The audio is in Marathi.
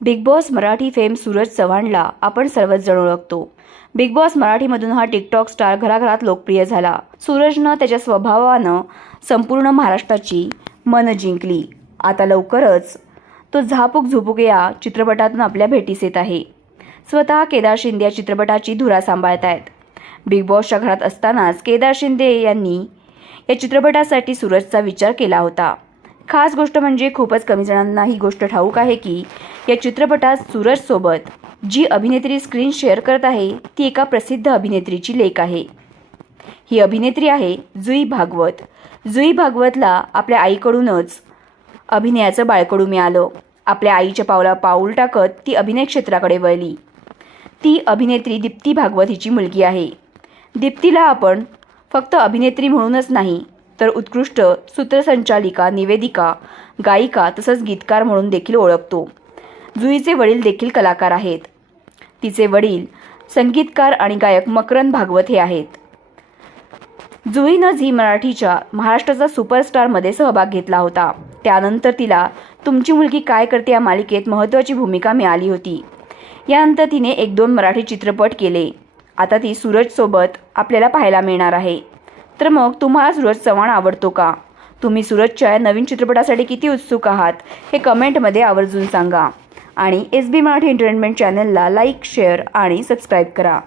Bigg Boss Marathi fame Suraj चव्हाणला आपण सर्वच जण ओळखतो. बिग बॉस मराठीमधून हा टिकटॉक स्टार घराघरात लोकप्रिय झाला. सूरजनं त्याच्या स्वभावानं संपूर्ण महाराष्ट्राची मनं जिंकली. आता लवकरच तो झापूक झुपूक या चित्रपटातून आपल्या भेटीस येत आहे. स्वतः केदार शिंदे या चित्रपटाची धुरा सांभाळत आहेत बिग बॉसच्या घरात असतानाच केदार शिंदे यांनी या चित्रपटासाठी सूरजचा विचार केला होता. खास गोष्ट म्हणजे खूपच कमी जणांना ही गोष्ट ठाऊक आहे की या चित्रपटात सूरजसोबत जी अभिनेत्री स्क्रीन शेअर करत आहे ती एका प्रसिद्ध अभिनेत्रीची लेख आहे. ही अभिनेत्री आहे जुई भागवत. जुई भागवतला आपल्या आईकडूनच अभिनयाचं बाळकडू मिळालं. आपल्या आईच्या पावला पाऊल टाकत ती अभिनय क्षेत्राकडे वळली. ती अभिनेत्री दीप्ती भागवत हिची मुलगी आहे. दीप्तीला आपण फक्त अभिनेत्री म्हणूनच नाही तर उत्कृष्ट सूत्रसंचालिका निवेदिका गायिका तसंच गीतकार म्हणून देखील ओळखतो. जुईचे वडील देखील कलाकार आहेत. तिचे वडील संगीतकार आणि गायक मकरंद भागवत हे आहेत. जुईनं झी मराठीच्या महाराष्ट्राचा सुपरस्टारमध्ये सहभाग घेतला होता. त्यानंतर तिला तुमची मुलगी काय करते या मालिकेत महत्त्वाची भूमिका मिळाली होती. यानंतर तिने एक दोन मराठी चित्रपट केले. आता ती सूरजसोबत आपल्याला पाहायला मिळणार आहे. तर मग तुम्हाला सूरज चव्हाण आवडतो का? तुम्ही सूरजच्या या नवीन चित्रपटासाठी किती उत्सुक आहात? हे कमेंटमध्ये आवर्जून सांगा. आणि एस बी मराठी एंटरटेनमेंट चॅनलला लाईक शेअर आणि सबस्क्राईब करा.